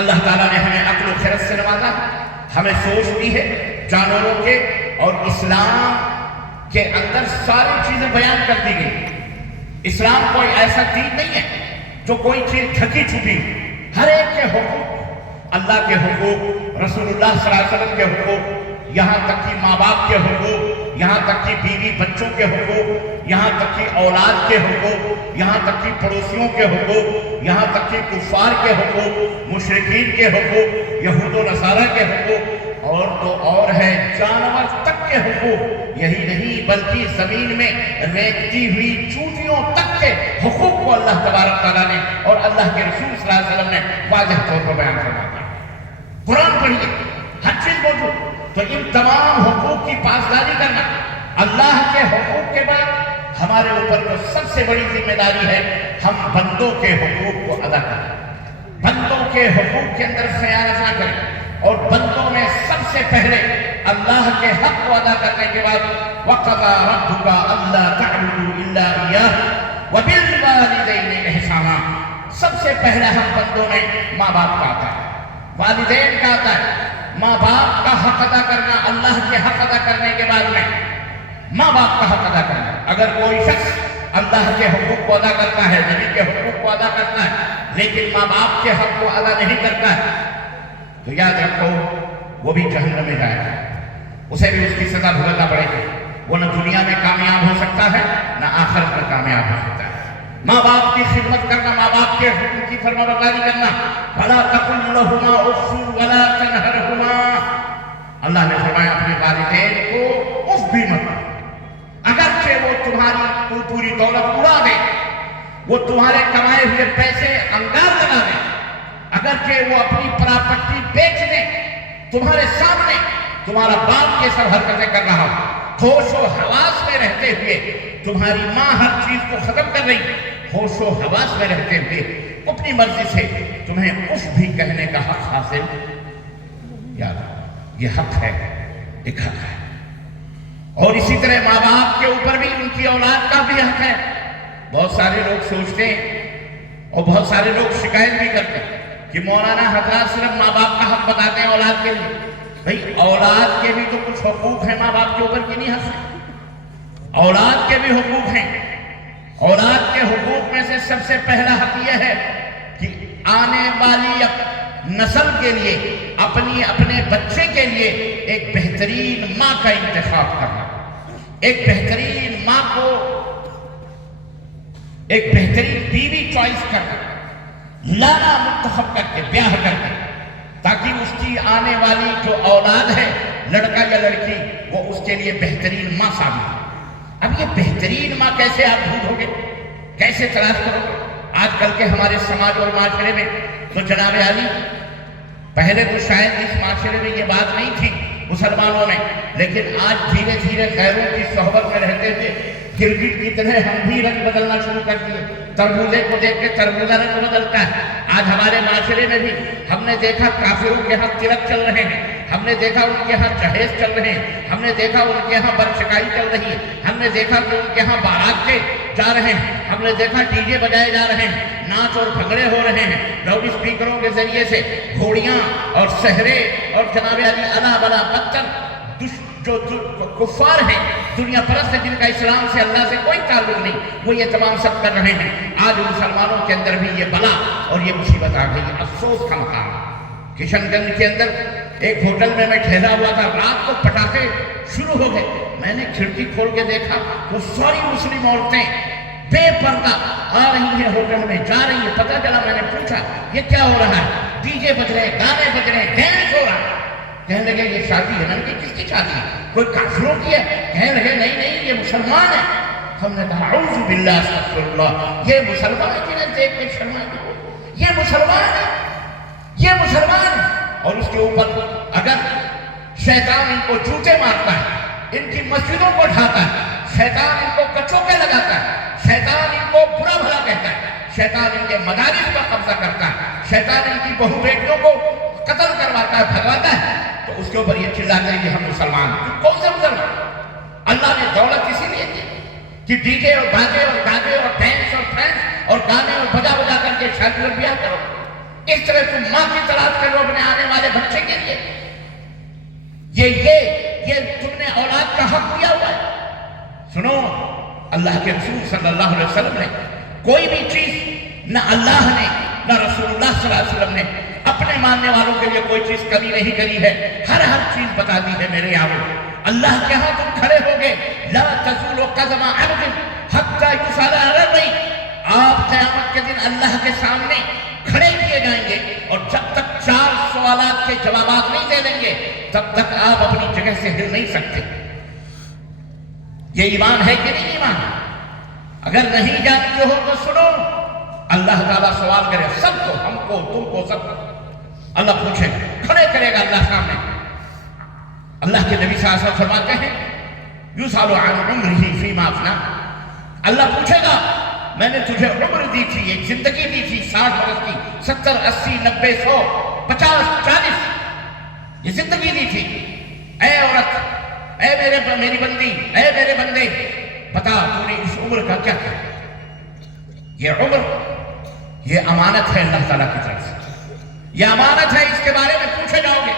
اللہ تعالیٰ نے ہمیں عقل و خرد سے نوازا، ہمیں سوچ دی ہے جانوروں کے، اور اسلام کے اندر ساری چیزیں بیان کر دی گئی۔ اسلام کوئی ایسا دین نہیں ہے جو کوئی چیز ڈھکی چھپی، ہر ایک کے حقوق، اللہ کے حقوق، رسول اللہ صلی اللہ علیہ وسلم کے حقوق، یہاں تک کہ ماں باپ کے حقوق، یہاں تک کہ بیوی بچوں کے حقوق، یہاں تک کہ اولاد کے حقوق، یہاں تک کہ پڑوسیوں کے حقوق، یہاں تک کہ کفار کے حقوق، مشرکین کے حقوق، یہود و نصارہ کے حقوق، اور تو اور ہے جانور تک کے حقوق۔ یہی نہیں بلکہ زمین میں ریگتی ہوئی چونٹیوں تک کے حقوق کو اللہ تبارک تعالیٰ نے اور اللہ کے رسول صلی اللہ علیہ وسلم نے واضح طور پر بیان فرمایا۔ قرآن پڑھیے، ہر چیز موجود۔ تو ان تمام حقوق کی پاسداری کرنا، اللہ کے حقوق کے بعد ہمارے اوپر جو سب سے بڑی ذمہ داری ہے، ہم بندوں کے حقوق کو ادا کریں، بندوں کے حقوق کے اندر خیانت نہ کریں، اور بندوں میں سب سے پہلے اللہ کے حق کو ادا کرنے کے بعد وَقَضَىٰ رَبُّكَ أَلَّا تَعْبُدُوا إِلَّا إِيَّاهُ وَبِالْوَالِدَيْنِ إِحْسَانًا۔ سب سے پہلے ہم بندوں میں ماں باپ کا آتا ہے، والدین کا آتا ہے۔ ماں باپ کا حق ادا کرنا، اللہ کے حق ادا کرنے کے بعد میں ماں باپ کا حق ادا کرنا۔ اگر کوئی شخص اللہ کے حقوق کو ادا کرتا ہے، نبی کے حقوق کو ادا کرتا ہے، لیکن ماں باپ کے حق کو ادا نہیں کرتا ہے، تو یاد رکھو وہ بھی جہنم میں جائے گا، اسے بھی اس کی سزا بھگتنا پڑے گی۔ وہ نہ دنیا میں کامیاب ہو سکتا ہے نہ آخرت میں کامیاب ہو سکتا ہے۔ ماں باپ کی خدمت کرنا، ماں باپ کے حکم کی فرمانبرداری کرنا، فَلَا تَقُلْ لَهُمَا اُفٍّ وَلَا تَنْهَرْهُمَا، اللہ نے فرمایا اپنے والدین کو اف بھی مت کرو، اگرچہ وہ تمہاری پوری دولت اڑا دے، وہ تمہارے کمائے ہوئے پیسے انگار لگا دیں، اگرچہ وہ اپنی پراپرٹی بیچ دیں، تمہارے سامنے تمہارا باپ یہ سب حرکتیں کر رہا ہو، ہوش و حواس میں رہتے ہوئے تمہاری ماں ہر چیز کو ختم کر رہی، ہوش و حواس میں رہتے ہوئے اپنی مرضی سے تمہیں اف بھی کہنے کا حق حاصل، یاد یہ حق ہے، ایک حق ہے۔ اور اسی طرح ماں باپ کے اوپر بھی ان کی اولاد کا بھی حق ہے۔ بہت سارے لوگ سوچتے ہیں اور بہت سارے لوگ شکایت بھی کرتے ہیں کہ مولانا حضرات صرف ماں باپ کا حق بتاتے ہیں اولاد کے لیے۔ بھئی اولاد کے بھی تو کچھ حقوق ہیں ماں باپ کے اوپر کی نہیں ہنسیں، اولاد کے بھی حقوق ہیں۔ اولاد کے حقوق میں سے سب سے پہلا حق یہ ہے کہ آنے والی نسل کے لیے، اپنے بچے کے لیے ایک بہترین ماں کا انتخاب کرنا، ایک بہترین ماں کو ایک بہترین بیوی چوائس کرنا، لانا منتخب کر کے، بیاہ کر کے، تاکہ اس کی آنے والی جو اولاد ہے، لڑکا یا لڑکی، وہ اس کے لیے بہترین ماں ثابت ہو۔ اب یہ بہترین ماں کیسے آپ ڈھونڈو گے، کیسے تلاش کرو گے؟ آج کل کے ہمارے سماج اور معاشرے میں تو جناب عالی، پہلے تو شاید اس معاشرے میں یہ بات نہیں تھی مسلمانوں میں، لیکن آج دھیرے دھیرے غیروں کی صحبت میں رہتے ہوئے گرگٹ کی طرح ہم بھی رنگ بدلنا شروع کر دیے۔ تربوزے کو دیکھ کے تربوزہ رنگ بدلتا ہے۔ آج ہمارے معاشرے میں بھی ہم نے دیکھا کافروں کے ہاں تلک چل رہے ہیں، ہم نے دیکھا ان کے ہاں جہیز چل رہے ہیں، ہم نے دیکھا ان کے ہاں برچکائی چل رہی ہے، ہم نے دیکھا کہ ان کے ہاں بارات کے جا رہے ہیں، ہم نے دیکھا ڈی جے بجائے جا رہے ہیں، ناچ اور بھنگڑے ہو رہے ہیں، لاؤڈ اسپیکروں کے ذریعے سے گھوڑیاں اور سہرے اور جناب علی الا بلا بدتر جو کفار ہیں، دنیا پرست ہیں، جن کا اسلام سے اللہ سے کوئی تعلق نہیں، وہ یہ تمام سب کر رہے ہیں۔ آج مسلمانوں کے اندر بھی یہ بلا اور یہ مصیبت آ گئی۔ افسوس کا مقام کشن گنج کے اندر ایک ہوٹل میں ٹھہرا ہوا تھا، رات کو پٹاخے شروع ہو گئے، میں نے کھڑکی کھول کے دیکھا وہ ساری مسلم عورتیں بے پردہ آ رہی ہیں، ہوٹل میں جا رہی ہیں۔ پتہ چلا، میں نے پوچھا یہ کیا ہو رہا ہے؟ ڈی جے بج رہے ہیں، گانے بج رہے ہیں، ڈانس ہو رہا ہے۔ کہنے لگے یہ شادی ہے نا، کہ کس کی شادی ہے؟ کوئی کافروں کی ہے؟ کہنے لگے نہیں نہیں، یہ مسلمان ہے۔ ہم نے کہا اعوذ باللہ استغفر اللہ، یہ مسلمان جنہیں دیکھ کے شرما گئے، یہ مسلمان ہے، یہ مسلمان ہے۔ اور اس کے اوپر اگر شیطان ان کو جوتے مارتا ہے، ان کی مسجدوں کو ڈھاتا ہے، شیطان ان کو کچوکے لگاتا ہے، شیطان ان کو برا بھلا کہتا ہے، شیطان ان کے مدارس پر قبضہ کرتا ہے، شیطان ان کی بہو بیٹیوں کو قتل کرواتا ہے، بھگواتا ہے، تو اس کے اوپر یہ چلاتے ہیں کہ ہم مسلمان ہیں۔ کون سے مسلمان؟ اللہ نے دولت اسی لیے دی کہ ڈی جے اور باجے اور گانے اور ڈانس اور فرینڈس اور گانے اور بجا بجا کر کے شادی اور بیاہ کرو۔ اس طرح تم ماں کی تلاش کرو اپنے آنے والے بچے کے لیے۔ یہ تم نے اولاد کا حق دیا ہوا ہے۔ سنو، اللہ کے رسول صلی اللہ علیہ وسلم نے کوئی بھی چیز، نہ اللہ نے نہ رسول اللہ صلی اللہ علیہ وسلم نے اپنے ماننے والوں کے لیے کوئی چیز کمی نہیں کری ہے، ہر چیز بتا دی ہے میرے یارو۔ اللہ کے ہاں تم کھڑے ہوگے، لا تزول قدم عبد حتی یسأل عن ربہ، آپ قیامت کے دن اللہ کے سامنے کھڑے کیے جائیں گے، اور جب تک 4 سوالات کے جوابات نہیں دے دیں گے تب تک آپ اپنی جگہ سے ہل نہیں سکتے۔ یہ ایمان ہے کہ نہیں ایمان؟ اگر نہیں جانتے ہو تو سنو، اللہ تعالیٰ سوال کرے سب کو، ہم کو، تم کو، سب کو۔ اللہ پوچھے، کھڑے کرے گا اللہ سامنے۔ اللہ کے نبی صلی اللہ علیہ وسلم فرماتے ہیں یسأل عن عمرہ فیما افنی، اللہ پوچھے گا میں نے تجھے عمر دی تھی، ایک زندگی دی تھی 60 برس کی، 70 80 90 100 50 40، یہ زندگی دی تھی۔ اے عورت، اے میری بندی، اے میرے بندے، بتا تو نے اس عمر کا کیا کیا؟ یہ عمر، یہ امانت ہے اللہ تعالیٰ کی طرف سے، یہ امانت ہے، اس کے بارے میں پوچھے جاؤ گے۔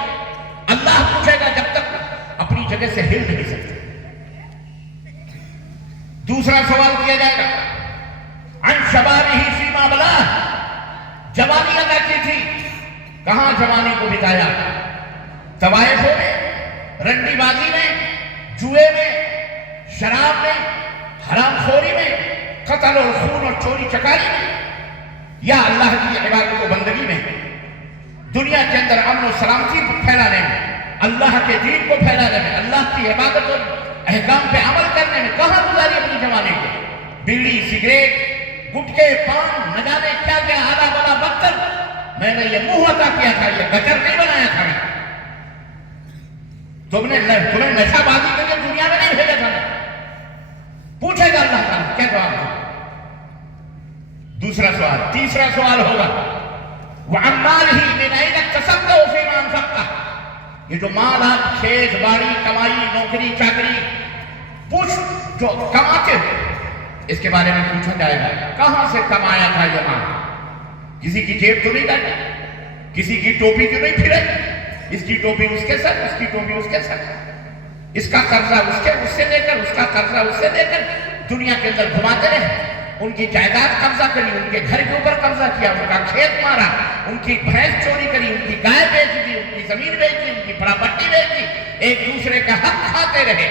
اللہ پوچھے گا جب تک اپنی جگہ سے ہل نہیں سکتے۔ دوسرا سوال کیا جائے گا عن شبابہ فیما بلاہ، جوانی ادا کی تھی، کہاں جوانی کو بتایا؟ طوائفوں میں، رنڈی بازی میں، جوئے میں، شراب میں، حرام خوری میں، قتل اور خون اور چوری چکاری میں، یا اللہ کی عبادت و بندگی میں، دنیا کے اندر امن و سلامتی کو پھیلانے میں، اللہ کے دین کو پھیلانے میں، اللہ کی عبادت اور احکام پہ عمل کرنے میں کہاں گزاری اپنی جوانی کو؟ بیڑی، سگریٹ، گٹکے، پان، نہ جانے کیا کیا آدھا بڑا بدتر. میں نے یہ منہ عطا کیا تھا، یہ گجر نہیں بنایا تھا میں. تمہیں نشہ بازی کے لیے دنیا میں نہیں بھیجا تھا میں. پوچھے گا اللہ تعالیٰ، کیا جواب دوں؟ دوسرا سوال. تیسرا سوال ہوگا وَعَنْ مَالِهِ مِنْ أَيْنَ اكْتَسَبْتَهُ فِيمَا أَنْفَقْتَهُ. یہ جو مال آپ کھیت باڑی کمائی نوکری چاکری پوچھ جو کماتے ہو، اس کے بارے میں پوچھا جائے گا کہاں سے کمایا تھا یہ مال؟ کسی کی جیب تو نہیں کاٹی، کسی کی ٹوپی تو نہیں پھرائی، اس کی ٹوپی اس کے سر، اس کی ٹوپی اس کے سر، اس کا قرضہ اس سے لے کر، اس کا قرضہ اس سے لے کر دنیا کے اندر گھماتے رہے. ان کی جائیداد قبضہ کری، ان کے گھر کے اوپر قبضہ کیا، ان کا کھیت مارا، ان کی بھینس چوری کری، ان کی گائے بیچ دی، ان کی زمین بیچ دی، ان کی پراپرٹی بیچ دی، ایک دوسرے کا حق کھاتے رہے.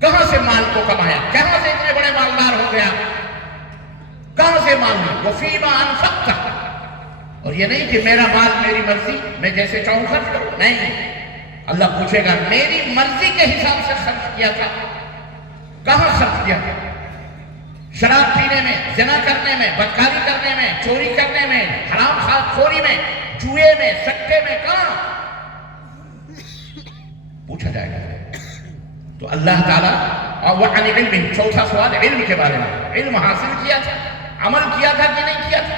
کہاں سے مال کو کمایا؟ کہاں سے اتنے بڑے مالدار ہو گیا؟ کہاں سے مال ہے؟ وَفِيمَا أَنْفَقْتَهُ. اور یہ نہیں کہ میرا مال میری مرضی، میں جیسے چاہوں خرچ کروں. نہیں، اللہ پوچھے گا میری مرضی کے حساب سے خرچ کیا تھا، کہاں خرچ کیا تھا؟ شراب پینے میں، زنا کرنے میں، بدکاری کرنے میں، چوری کرنے میں، حرام خوری میں، جوئے میں، سٹے میں، کہاں؟ پوچھا جائے گا. تو اللہ تعالیٰ وَعَنِ عِلْمِ. چوتھا سوال علم کے بارے میں. علم حاصل کیا تھا، عمل کیا تھا کہ نہیں کیا تھا؟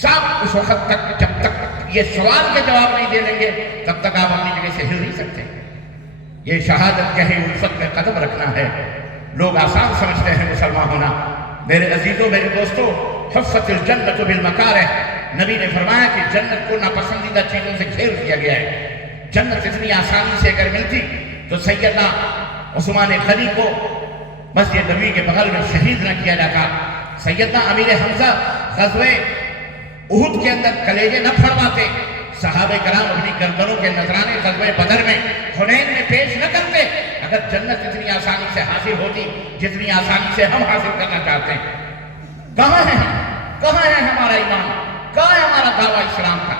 سب اس وقت تک جب تک یہ سوال کے جواب نہیں دے لیں گے تب تک آپ اپنی جگہ سے ہل نہیں سکتے. یہ شہادت کہے الفت میں قدم رکھنا ہے. لوگ آسان سمجھتے ہیں مسلمان ہونا. میرے عزیزوں، میرے دوستوں، حفت الجنت بالمکارہ. نبی نے فرمایا کہ جنت کو ناپسندیدہ چیزوں سے گھیر دیا گیا ہے. جنت اتنی آسانی سے اگر ملتی تو سیدنا عثمان غنی کو مسجد نبوی کے بغل میں شہید نہ کیا جاتا. سیدنا امیر حمزہ غزوہ احد کے اندر کلیجے نہ پھڑواتے. صحابہ کرام اپنی گردنوں کے نذرانے غزوہ بدر میں، حنین میں پیش نہ کرتے اگر جنت اتنی آسانی سے حاصل ہوتی جتنی آسانی سے ہم حاصل کرنا چاہتے ہیں. کہاں ہے ہمارا ایمان؟ کہاں ہے ہمارا دعویٰ اسلام کا؟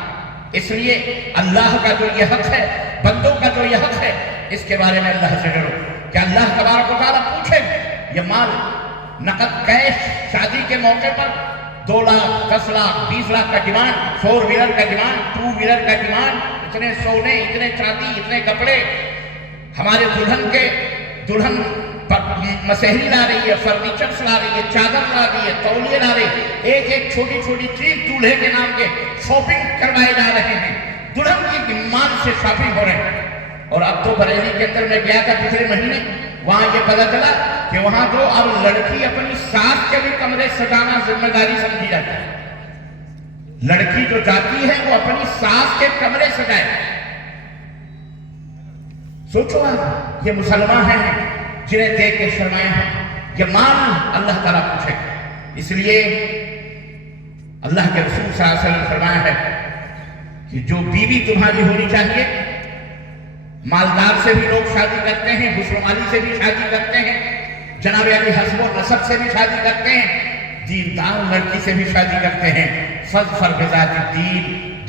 اس لیے اللہ کا جو یہ حق ہے، بندوں کا جو یہ حق ہے، اس کے بارے میں اللہ سے ڈرو کہ اللہ تبارک و تعالیٰ پوچھے یہ مال نقد کیش شادی کے موقع پر 2 لاکھ 10 لاکھ 20 لاکھ کا ڈیمانڈ، 4 ویلر کا ڈیمانڈ، 2 ویلر کا ڈیمانڈ، اتنے سونے، اتنے چاندی، اتنے کپڑے. ہمارے دلہن مسحری لا رہی ہے، فرنیچرز لا رہی ہے، چادر لا رہی ہے، تولیے لا رہی ہے. ایک چھوٹی چھوٹی چیز دولہے کے نام کے شاپنگ کروائے جا رہے ہیں. دلہن کی مال سے شاپنگ ہو رہے ہیں. اور اب تو بریلی کے اندر میں گیا تھا پچھلے مہینے، وہاں یہ پتہ چلا کہ وہاں تو اب لڑکی اپنی ساس کے بھی کمرے سجانا ذمہ داری سمجھی جاتی ہے. لڑکی جو جاتی ہے وہ اپنی ساس کے کمرے سجائے. سوچو آپ، یہ مسلمان ہیں جنہیں دیکھ کے شرمائے ہیں. یہ مال اللہ تعالیٰ پوچھے. اس لیے اللہ کے رسول صلی اللہ علیہ وسلم نے فرمایا ہے کہ جو بیوی تمہاری ہونی چاہیے، مالدار سے بھی لوگ شادی کرتے ہیں، حسن والی سے بھی شادی کرتے ہیں، جناب علی حسب و نسب سے بھی شادی کرتے ہیں، دیندار لڑکی سے بھی شادی کرتے ہیں. فاظفر بذات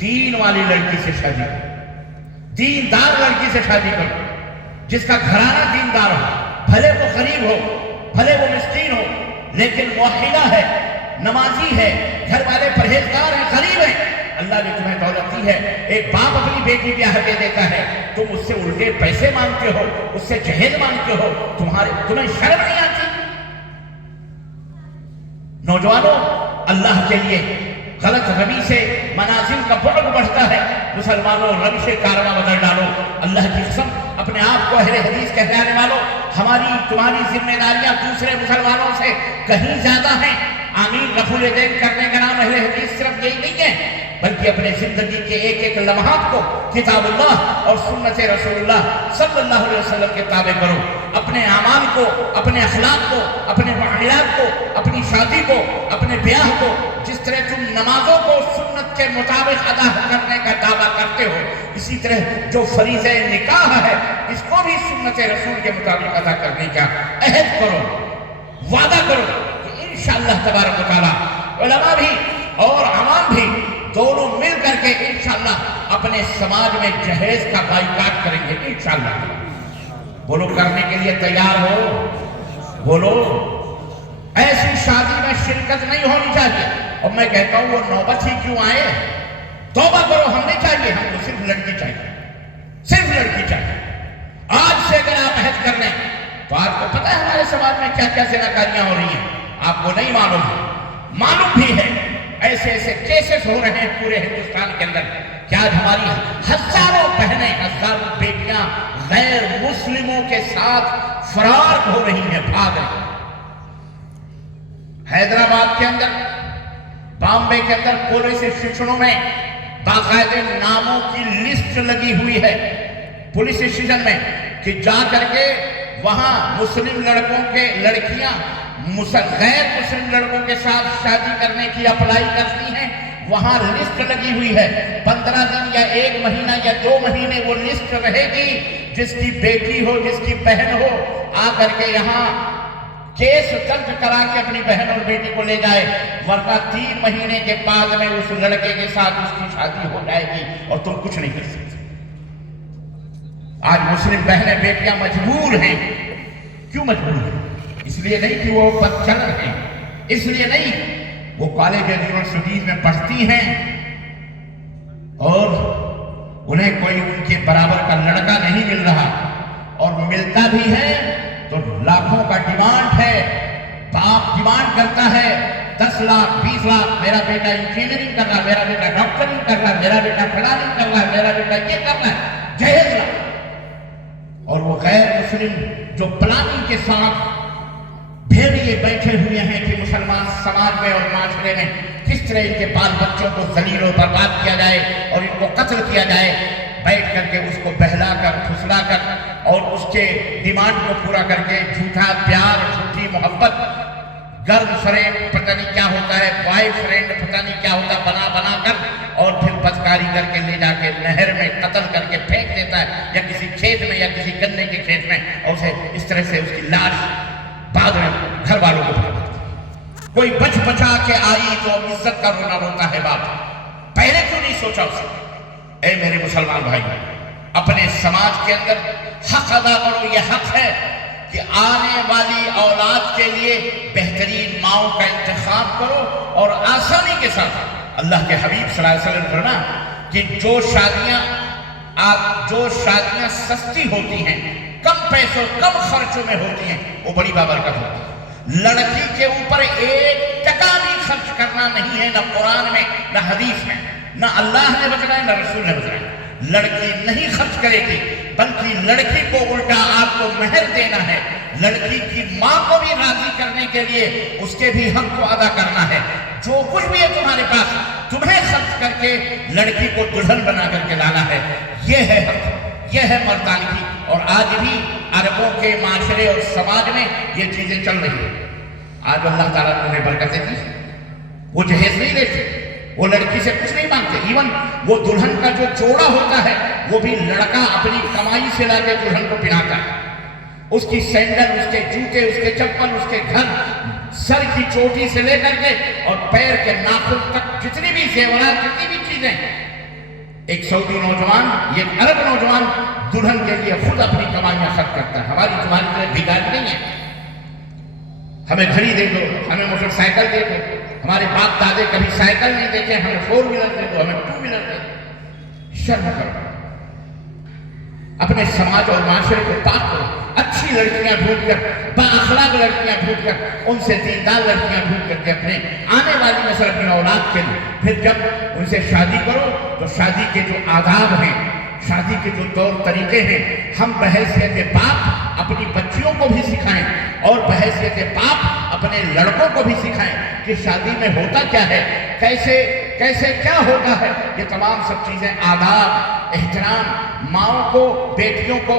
دین والی لڑکی سے شادی کرو، دیندار لڑکی سے شادی کرو جس کا گھرانہ دیندار ہو، بھلے وہ غریب ہو، بھلے وہ مسکین ہو، لیکن موحدہ ہے، نمازی ہے، گھر والے پرہیزگار ہیں، غریب ہیں. اللہ نے تمہیں دولت دی ہے. ایک باپ اپنی بیٹی بیاہ دے دیتا ہے، تم اس سے الٹے پیسے مانگتے ہو، اس سے جہیز مانگتے ہو. تمہیں شرم نہیں آتی؟ نوجوانوں، اللہ کے لیے غلط روی سے منازل کا بعد بڑھتا ہے. مسلمانوں، روش کارواں بدل ڈالو. اللہ کی قسم، اپنے آپ کو اہل حدیث کہلانے والوں، ہماری تمہاری ذمہ داریاں دوسرے مسلمانوں سے کہیں زیادہ ہیں. آمین رفع الیدین کرنے کا نام اہل حدیث صرف یہی نہیں ہے، بلکہ اپنے زندگی کے ایک ایک لمحات کو کتاب اللہ اور سنت رسول اللہ صلی اللہ علیہ وسلم کے تابع کرو. اپنے اعمال کو، اپنے اخلاق کو، اپنے معاملات کو، اپنی شادی کو، اپنے بیاہ کو، جس طرح تم نمازوں کو سنت کے مطابق ادا کرنے کا دعویٰ کرتے ہو، اسی اسی طرح جو فریضہ نکاح ہے اس کو بھی سنت رسول کے مطابق ادا کرنے کا عہد کرو، وعدہ کرو کہ انشاءاللہ تبارک و تعالیٰ علماء بھی اور عوام بھی دونوں مل کر کے انشاءاللہ اپنے سماج میں جہیز کا بائیکاٹ کریں گے انشاءاللہ۔ بولو کرنے کے لیے تیار ہو؟ بولو۔ ایسی شادی میں شرکت نہیں ہونی چاہیے، اور میں کہتا ہوں وہ نوبت ہی کیوں آئے؟ توبہ کرو، ہم نہیں چاہیے، ہم کو صرف لڑکی چاہیے، صرف لڑکی چاہیے۔ آج سے اگر آپ عہد کر لیں تو آپ کو پتہ ہے ہمارے سماج میں کیا کیا زناکاریاں ہو رہی ہیں، آپ کو نہیں معلوم ہے، معلوم بھی ہے۔ ایسے ایسے کیسز ہو رہے ہیں پورے ہندوستان کے اندر کہ آج ہماری ہزاروں بہنیں، ہزاروں بیٹیاں غیر مسلموں کے ساتھ فرار ہو رہی ہیں، بھاگ رہی ہیں۔ حیدرآباد کے اندر، بامبے کے اندر پولیس اسٹیشنوں میں باقاعدہ ناموں کی لسٹ لگی ہوئی ہے پولیس اسٹیشن میں کہ جا کر کے وہاں مسلم لڑکوں کے لڑکیاں غیر مسلم لڑکوں کے ساتھ شادی کرنے کی اپلائی کرتی ہیں، وہاں لسٹ لگی ہوئی ہے۔ 15 دن یا 1 مہینہ یا 2 مہینے وہ لسٹ رہے گی، جس کی بیٹی ہو، جس کی بہن ہو، آ کر کے یہاں کیس درج کرا کے اپنی بہن اور بیٹی کو لے جائے، ورنہ 3 مہینے کے بعد میں اس لڑکے کے ساتھ اس کی شادی ہو جائے گی اور تم کچھ نہیں کر سکتے۔ آج مسلم بہنیں بیٹیاں مجبور ہیں۔ کیوں مجبور ہیں؟ اس لیے نہیں کہ وہ بدچلن ہیں، اس لیے نہیں، وہ کالج یونیورسٹیز میں پڑھتی ہیں اور انہیں کوئی ان کے برابر کا لڑکا نہیں مل رہا، اور ملتا بھی ہے تو لاکھوں کا ڈیمانڈ ہے۔ باپ ڈیمانڈ کرتا ہے 10 لاکھ 20 لاکھ، میرا بیٹا انجینئرنگ کر رہا، میرا بیٹا ڈاکٹرنگ کر رہا، میرا بیٹا فلاننگ کر رہا، میرا بیٹا یہ کر رہا ہے، جہیز لا۔ اور وہ غیر مسلم جو پلاننگ کے ساتھ بھیڑیے بیٹھے ہوئے ہیں کہ مسلمان سماج میں اور معاشرے میں کس طرح ان کے بال بچوں کو ذلیل و برباد کیا جائے اور ان کو قتل کیا جائے، بیٹھ کر کے اس کو بہلا کر پھسلا کر اور اس کے ڈیمانڈ کو پورا کر کے جھوٹا پیار، جھوٹی محبت، گرل فرینڈ پتہ نہیں کیا ہوتا ہے، بوائے فرینڈ پتہ نہیں کیا ہوتا، بنا بنا کر اور پھر بدکاری کر کے لے جا کے نہر میں قتل کر کے پھینک دیتا ہے، یا کسی کھیت میں یا کسی گنے کے کھیت میں، اور اسے اس طرح سے اس کی لاش بعد میں گھر والوں کو بتا دیتا ہے۔ کوئی بچ بچا کے آئی تو عزت کا رونا روتا ہے باپ، پہلے کیوں نہیں سوچا اسے؟ اے میرے مسلمان بھائی، اپنے سماج کے اندر حق ادا کرو۔ یہ حق ہے کہ آنے والی اولاد کے لیے بہترین ماؤں کا انتخاب کرو، اور آسانی کے ساتھ اللہ کے حبیب صلی اللہ علیہ وسلم فرمایا کہ جو شادیاں سستی ہوتی ہیں، کم پیسوں کم خرچوں میں ہوتی ہیں، وہ بڑی بابرکت ہوتی ہے۔ لڑکی کے اوپر 1 ٹکا بھی خرچ کرنا نہیں ہے، نہ قرآن میں نہ حدیث میں، نہ اللہ نے بتایا نہ رسول نے بتایا۔ لڑکی نہیں خرچ کرے گی، بلکہ لڑکی کو الٹا آپ کو مہر دینا ہے، لڑکی کی ماں کو بھی راضی کرنے کے لیے اس کے بھی حق کو ادا کرنا ہے۔ جو کچھ بھی ہے تمہارے پاس، تمہیں خرچ کر کے لڑکی کو دلہن بنا کر کے لانا ہے۔ یہ ہے حق، یہ ہے مردانگی، اور آج بھی عربوں کے معاشرے اور سماج میں یہ چیزیں چل رہی ہیں۔ آج اللہ تعالیٰ نے انہیں برکتیں دی، وہ جہیز نہیں لیتے، وہ لڑکی سے کچھ نہیں مانگتے، ایون وہ دلہن کا جو جوڑا ہوتا ہے وہ بھی لڑکا اپنی کمائی سے لا کے دلہن کو پہناتا ہے۔ اس کی سینڈل، اس کے جوتے، اس کے چپل، اس کے گھر، سر کی چوٹی سے لے کر کے اور پیر کے ناخن تک جتنی بھی زیورات، جتنی بھی چیزیں، ایک سعودی نوجوان، یہ عرب نوجوان دلہن کے لیے خود اپنی کمائیاں خرچ کرتا ہے۔ ہماری تمہاری طرح بھکاری نہیں ہے، ہمیں گھڑی دے دو، ہمیں موٹر سائیکل دے دو، ہمارے باپ دادے کبھی سائیکل نہیں دیکھے، ہمیں 4 ویلر دے دو، ہمیں 2 ویلر دے دو۔ شرم کرو، اپنے سماج اور معاشرے کو پاک کرو، اچھی لڑکیاں ڈھونڈ کر، بااخلاق لڑکیاں ڈھونڈ کر، ان سے دیندار لڑکیاں ڈھونڈ کر کے اپنے آنے والی نسل، اپنی اولاد کے لیے، پھر جب ان سے شادی کرو تو شادی کے جو آداب ہیں، شادی کے جو طور طریقے ہیں، ہم بحیثیت باپ اپنی بچیوں کو بھی سکھائیں، اور بحیثیت باپ اپنے لڑکوں کو بھی سکھائیں کہ شادی میں ہوتا کیا ہے، کیسے کیا ہوتا ہے۔ یہ تمام سب چیزیں، آداب، احترام، ماؤں کو، بیٹیوں کو